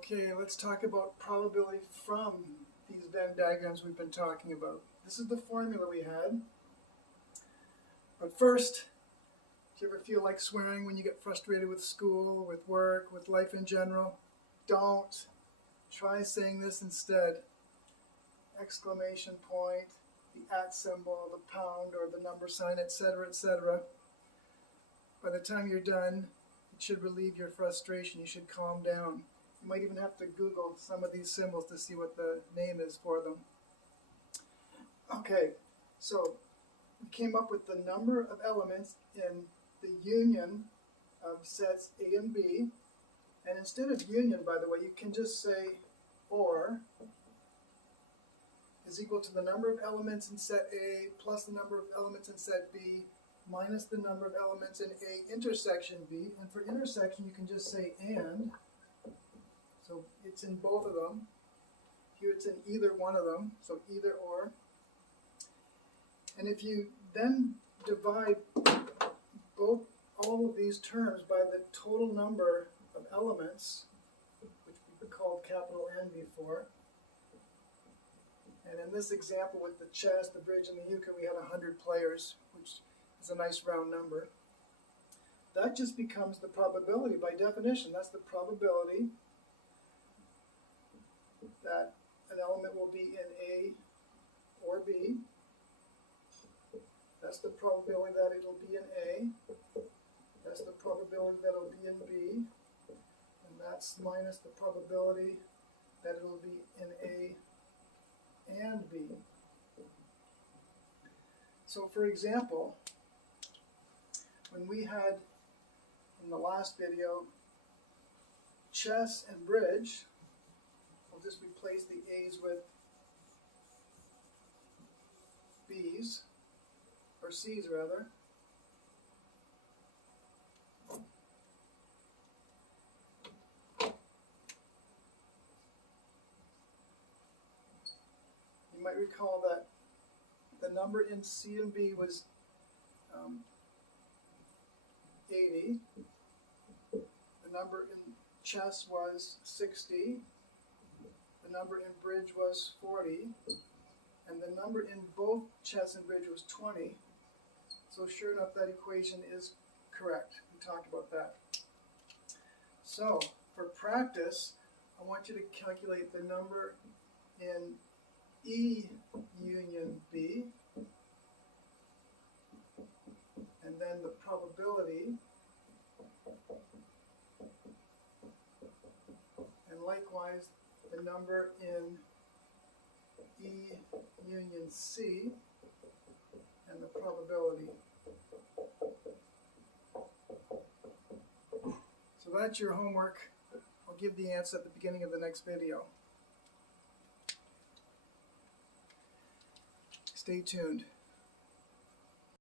Okay, let's talk about probability from these Venn diagrams we've been talking about. This is the formula we had. But first, do you ever feel like swearing when you get frustrated with school, with work, with life in general? Don't. Try saying this instead. Exclamation point, the @ symbol, the pound, or the number sign, etc., etc. By the time you're done, it should relieve your frustration. You should calm down. You might even have to Google some of these symbols to see what the name is for them. Okay, so we came up with the number of elements in the union of sets A and B. And instead of union, by the way, you can just say OR is equal to the number of elements in set A plus the number of elements in set B minus the number of elements in A intersection B. And for intersection, you can just say AND. So it's in both of them. Here it's in either one of them, so either or. And if you then divide all of these terms by the total number of elements, which we called capital N before, and in this example with the chess, the bridge, and the euchre, we had 100 players, which is a nice round number. That just becomes the probability by definition. That's the probability that an element will be in A or B. That's the probability that it'll be in A. That's the probability that it'll be in B. And that's minus the probability that it'll be in A and B. So for example, when we had in the last video chess and bridge, I'll just replace the A's with B's, or C's rather. You might recall that the number in C and B was 80. The number in chess was 60. The number in bridge was 40. And the number in both chess and bridge was 20. So sure enough, that equation is correct. We talked about that. So for practice, I want you to calculate the number in E union B, and then the probability, and likewise the number in E union C, and the probability. So that's your homework. I'll give the answer at the beginning of the next video. Stay tuned.